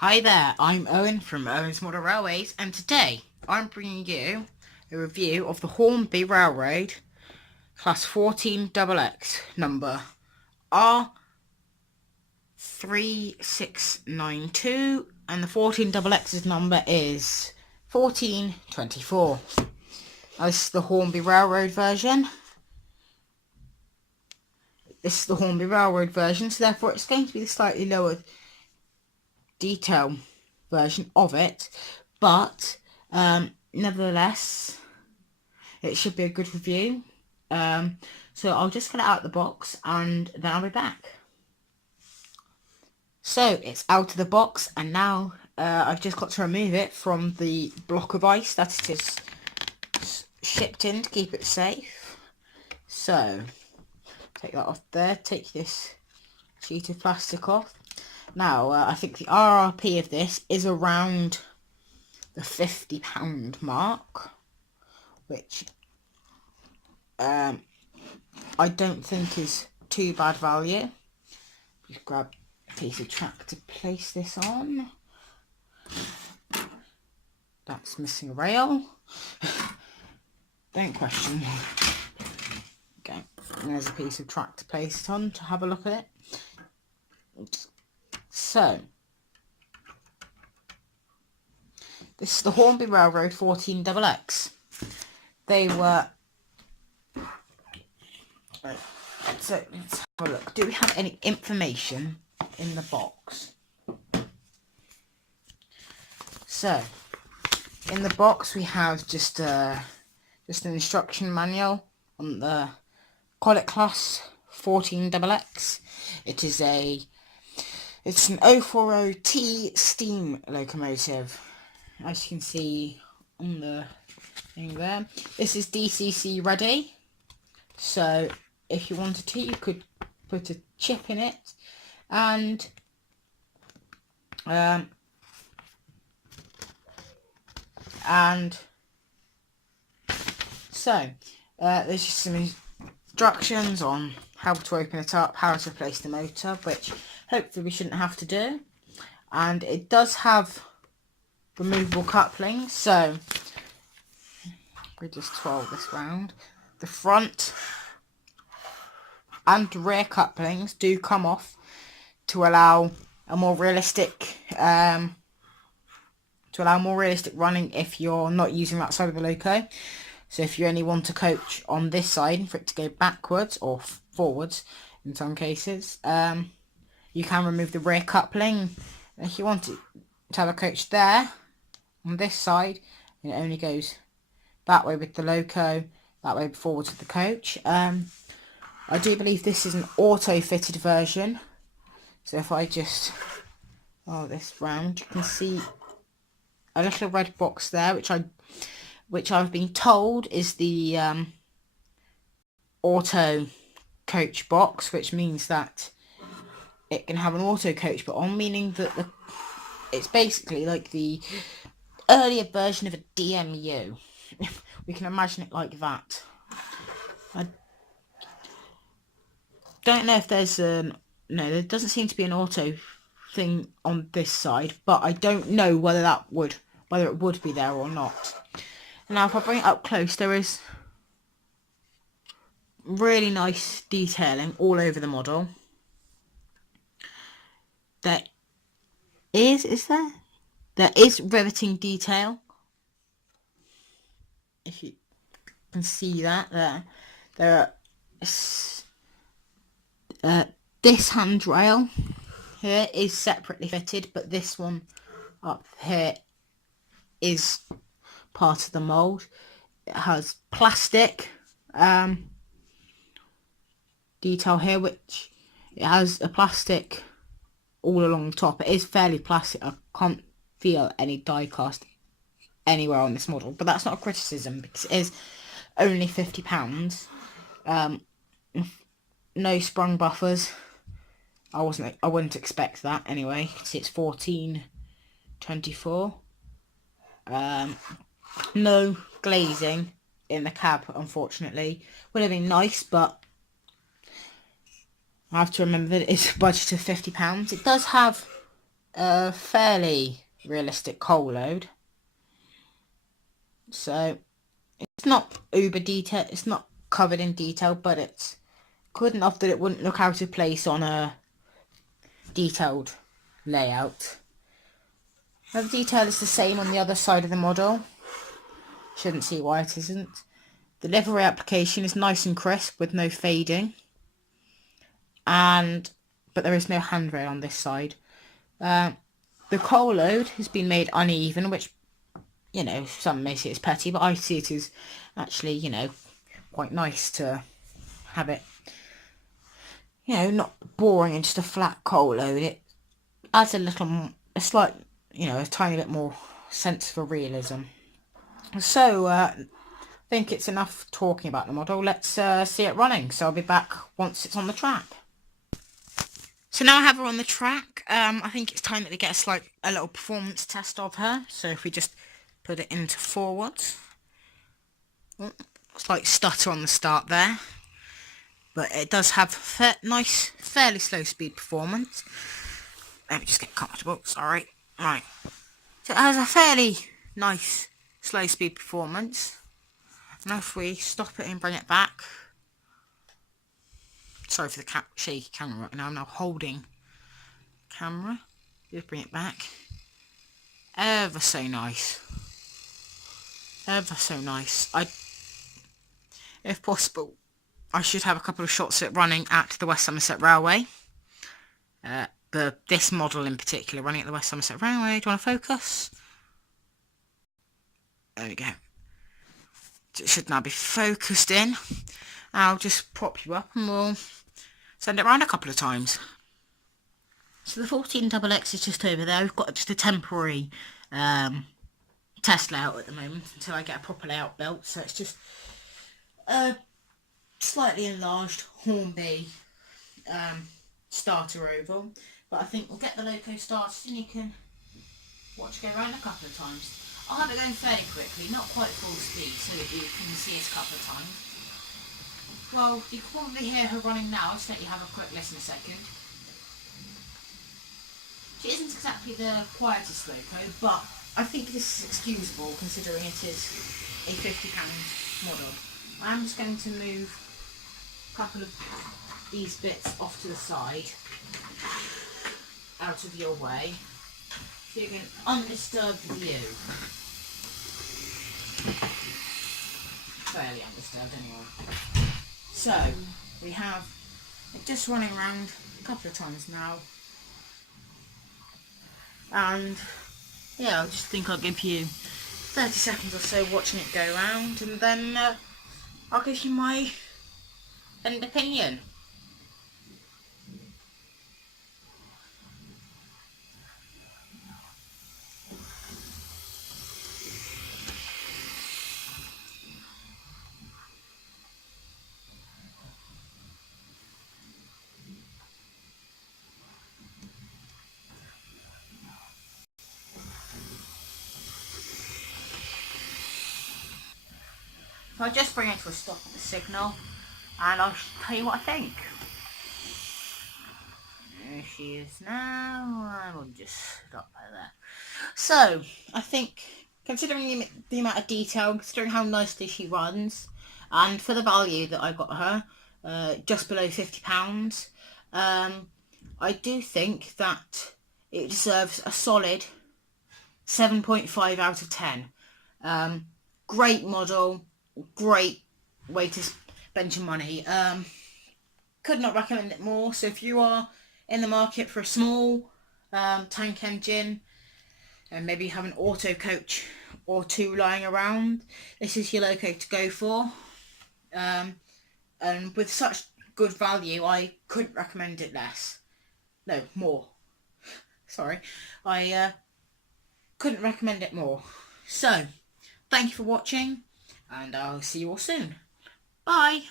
Hi there, I'm Owen from Owen's Model Railways, and today I'm bringing you a review of the Hornby Railroad Class 14XX number R3692, and the 14XX's number is 1424. This is the Hornby Railroad version. So therefore it's going to be the slightly lower detail version of it, but nevertheless it should be a good review. So I'll just get it out of the box and then I'll be back. So it's out of the box, and now I've just got to remove it from the block of ice that it is shipped in to keep it safe. So take that off there, take this sheet of plastic off. Now, I think the RRP of this is around the £50 mark, which I don't think is too bad value. Just grab a piece of track to place this on. That's missing a rail. Don't question me. Okay, and there's a piece of track to place it on to have a look at it. So, this is the Hornby Railroad 14XX. They were... Right, so let's have a look. Do we have any information in the box? So, in the box we have just an instruction manual on the Collett class 14XX. It's an 040T steam locomotive, as you can see on the thing there. This is DCC ready, so if you wanted to, you could put a chip in it, and so there's just some instructions on how to open it up, how to replace the motor, which hopefully we shouldn't have to do. And it does have removable couplings, so we just twirl this round. The front and rear couplings do come off to allow a more realistic running if you're not using that side of the loco. So if you only want to coach on this side for it to go backwards or forwards in some cases, you can remove the rear coupling. If you want to have a coach there on this side, and it only goes that way with the loco, that way forwards with the coach. I do believe this is an auto-fitted version. So if I just this round, you can see a little red box there, which I've been told is the auto coach box, which means that it can have an auto coach but on, meaning that it's basically like the earlier version of a DMU. We can imagine it like that. I don't know if there's no, there doesn't seem to be an auto thing on this side, but I don't know whether it would be there or not. Now if I bring it up close, there is really nice detailing all over the model. There is riveting detail, if you can see that there are this handrail here is separately fitted, but this one up here is part of the mould. It has plastic detail here, which it has a plastic all along the top. It is fairly plastic. I can't feel any die cast anywhere on this model, but that's not a criticism because it is only £50. No sprung buffers. I wouldn't expect that anyway. It's 1424. No glazing in the cab, unfortunately. Would have been nice, but I have to remember that it's a budget of £50. It does have a fairly realistic coal load. So it's not uber detailed, it's not covered in detail, but it's good enough that it wouldn't look out of place on a detailed layout. Now the detail is the same on the other side of the model. Shouldn't see why it isn't. The livery application is nice and crisp with no fading. But there is no handrail on this side. The coal load has been made uneven, which, you know, some may see it as petty, but I see it as actually, you know, quite nice to have it, you know, not boring and just a flat coal load. It adds a slight, you know, a tiny bit more sense for realism. So, I think it's enough talking about the model. Let's see it running. So I'll be back once it's on the track. So now I have her on the track. I think it's time that we get a little performance test of her. So if we just put it into forwards. Slight stutter on the start there. But it does have nice, fairly slow speed performance. Let me just get comfortable, sorry. Right. So it has a fairly nice, slow speed performance. Now if we stop it and bring it back. Sorry for the shaky camera right now. I'm now holding camera. Just bring it back. Ever so nice. Ever so nice. If possible, I should have a couple of shots of it running at the West Somerset Railway. This model in particular, running at the West Somerset Railway. Do you want to focus? There we go. It should now be focused in. I'll just prop you up and we'll send it around a couple of times. So the 14XX is just over there. We've got just a temporary test layout at the moment until I get a proper layout built. So it's just a slightly enlarged Hornby starter oval. But I think we'll get the loco started and you can watch it go around a couple of times. I'll have it going fairly quickly, not quite full speed, so that you can see it a couple of times. Well, you can probably hear her running now, so let you have a quick listen a second. She isn't exactly the quietest loco, but I think this is excusable considering it is a £50 model. I'm just going to move a couple of these bits off to the side, out of your way, so you get an undisturbed view. Fairly undisturbed anyway. So, we have it just running around a couple of times now. And, yeah, I just think I'll give you 30 seconds or so watching it go round, and then I'll give you my end opinion. So I'll just bring it to a stop at the signal and I'll tell you what I think. There she is now, and we'll just stop right there. So, I think, considering the amount of detail, considering how nicely she runs, and for the value that I got her, just below £50, I do think that it deserves a solid 7.5 out of 10. Great model, great way to spend your money. Could not recommend it more. So if you are in the market for a small tank engine and maybe you have an auto coach or two lying around, this is your loco to go for. And with such good value, I couldn't recommend it less. No, more. Sorry. I couldn't recommend it more. So, thank you for watching, and I'll see you all soon. Bye!